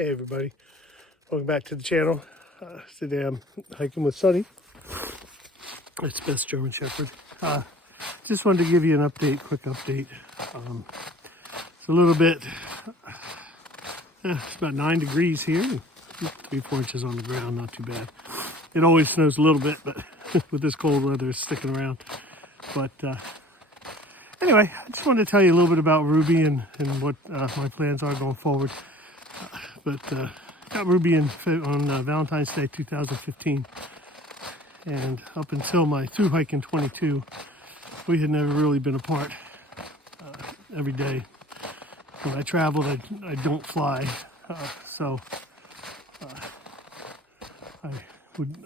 Hey everybody, welcome back to the channel. Today I'm hiking with Sunny. It's Best German Shepherd. Just wanted to give you an update, quick update. It's a little bit, it's about 9 degrees here, and 3-4 inches on the ground, not too bad. It always snows a little bit, but with this cold weather, it's sticking around. But anyway, I just wanted to tell you a little bit about Ruby and what my plans are going forward. Got Ruby on Valentine's Day 2015, and up until my through hike in 22, we had never really been apart every day. When I traveled, I don't fly, so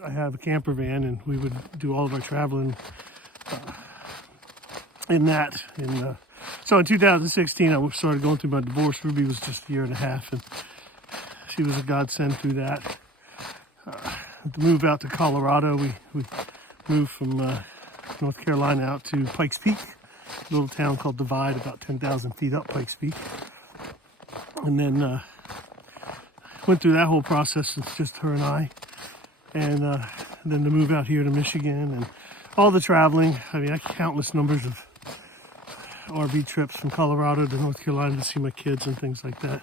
I have a camper van, and we would do all of our traveling in that. So in 2016, I started going through my divorce. Ruby was just a year and a half, and she was a godsend through that. To move out to Colorado, we moved from North Carolina out to Pikes Peak, a little town called Divide, about 10,000 feet up Pikes Peak. And then went through that whole process. It's just her and I. And then to move out here to Michigan and all the traveling. I mean, I countless numbers of RV trips from Colorado to North Carolina to see my kids and things like that.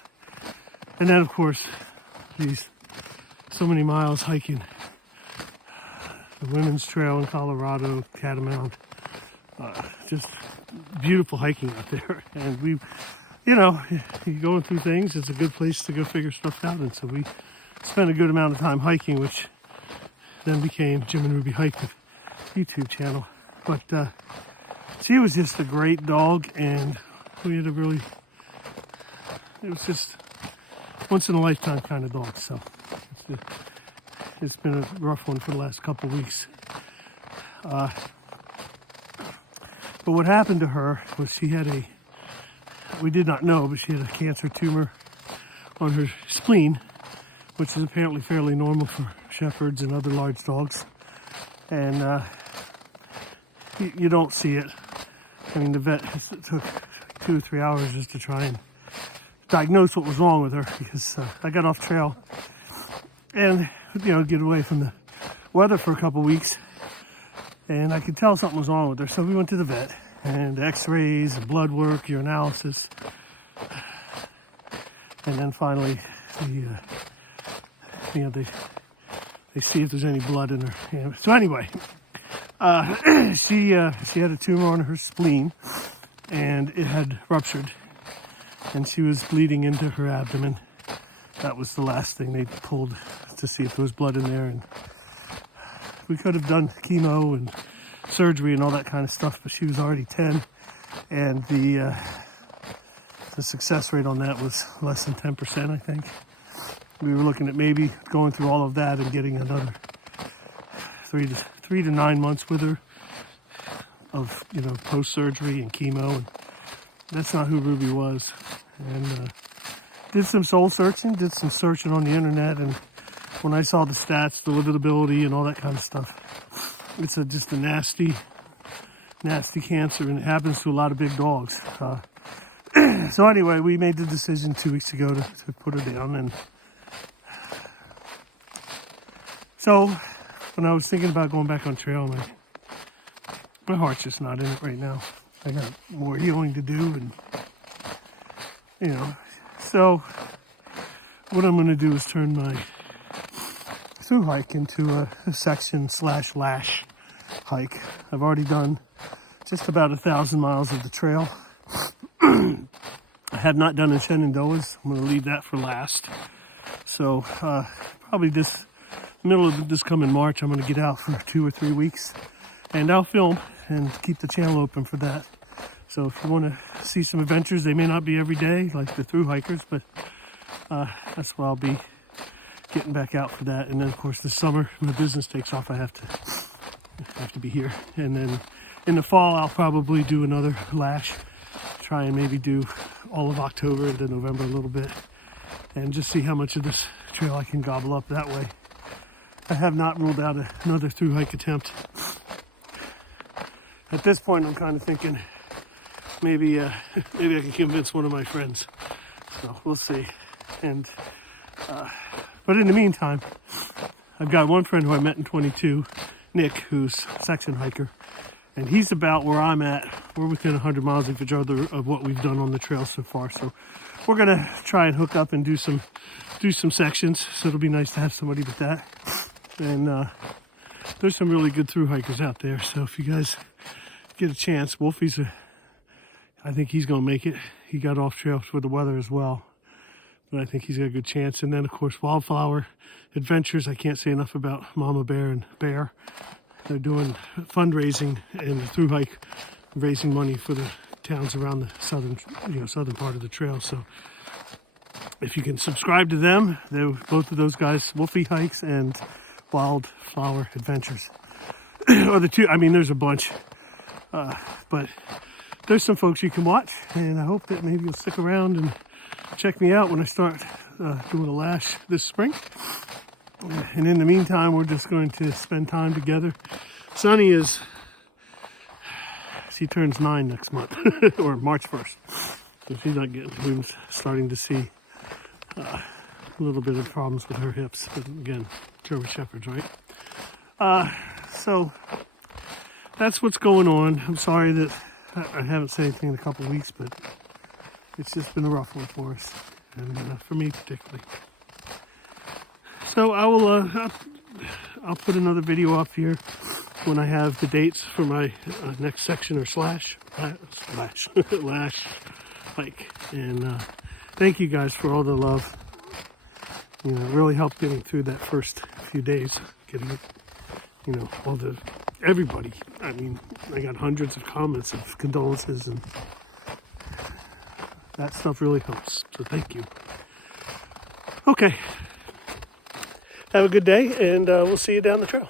And then, of course, so many miles hiking. The Women's Trail in Colorado, Catamount. Just beautiful hiking out there. And you're going through things. It's a good place to go figure stuff out. And so we spent a good amount of time hiking, which then became Jim and Ruby Hike, the YouTube channel. But she was just a great dog, and we had it was just once in a lifetime kind of dog. So it's been a rough one for the last couple of weeks. But what happened to her was we did not know, but she had a cancer tumor on her spleen, which is apparently fairly normal for shepherds and other large dogs. And you don't see it. I mean, the vet took 2 or 3 hours just to try and diagnose what was wrong with her, because I got off trail and get away from the weather for a couple weeks, and I could tell something was wrong with her. So we went to the vet, and x-rays and blood work, urinalysis, and then finally they see if there's any blood in her. So anyway, she had a tumor on her spleen, and it had ruptured, and she was bleeding into her abdomen. That was the last thing they pulled to see if there was blood in there. And we could have done chemo and surgery and all that kind of stuff, but she was already 10, and the success rate on that was less than 10%, I think. We were looking at maybe going through all of that and getting another 3 to 9 months with her of post-surgery and chemo, and that's not who Ruby was. And did some soul searching, did some searching on the internet, and when I saw the stats, the livability and all that kind of stuff, it's just a nasty cancer, and it happens to a lot of big dogs. So anyway, we made the decision 2 weeks ago to put her down. And so when I was thinking about going back on trail, my heart's just not in it right now. I got more healing to do, and so what I'm going to do is turn my through hike into a section / lash hike. I've already done just about 1,000 miles of the trail. I have not done the Shenandoahs. I'm going to leave that for last. So probably middle of this coming March, I'm going to get out for 2 or 3 weeks, and I'll film and keep the channel open for that. So if you want to see some adventures, they may not be every day like the through hikers, but that's where I'll be getting back out for that. And then of course this summer, when the business takes off, I have to be here. And then in the fall, I'll probably do another lash, try and maybe do all of October into November a little bit, and just see how much of this trail I can gobble up that way. I have not ruled out another through hike attempt. At this point, I'm kind of thinking maybe I can convince one of my friends. So we'll see. And But in the meantime, I've got one friend who I met in 22, Nick, who's a section hiker, and he's about where I'm at. We're within 100 miles of each other of what we've done on the trail so far. So we're gonna try and hook up and do some sections. So it'll be nice to have somebody with that. And there's some really good through hikers out there. So if you guys get a chance, Wolfie's I think he's gonna make it. He got off trail for the weather as well, but I think he's got a good chance. And then of course, Wildflower Adventures. I can't say enough about Mama Bear and Bear. They're doing fundraising and through hike, raising money for the towns around the southern part of the trail. So if you can subscribe to them, they're both of those guys, Wolfie Hikes and Wildflower Adventures, or the two. I mean, there's a bunch, but there's some folks you can watch, and I hope that maybe you'll stick around and check me out when I start doing a lash this spring. And in the meantime, we're just going to spend time together. Sunny she turns 9 next month, or March 1st. So she's not we're starting to see a little bit of problems with her hips. But again, German Shepherds, right? So that's what's going on. I'm sorry that I haven't said anything in a couple of weeks, but it's just been a rough one for us, and for me particularly. So I will, I'll put another video up here when I have the dates for my next section or lash hike. And thank you guys for all the love. You know, it really helped getting through that first few days, getting, you know, everybody. I mean, I got hundreds of comments of condolences, and that stuff really helps. So thank you. Okay. Have a good day, and we'll see you down the trail.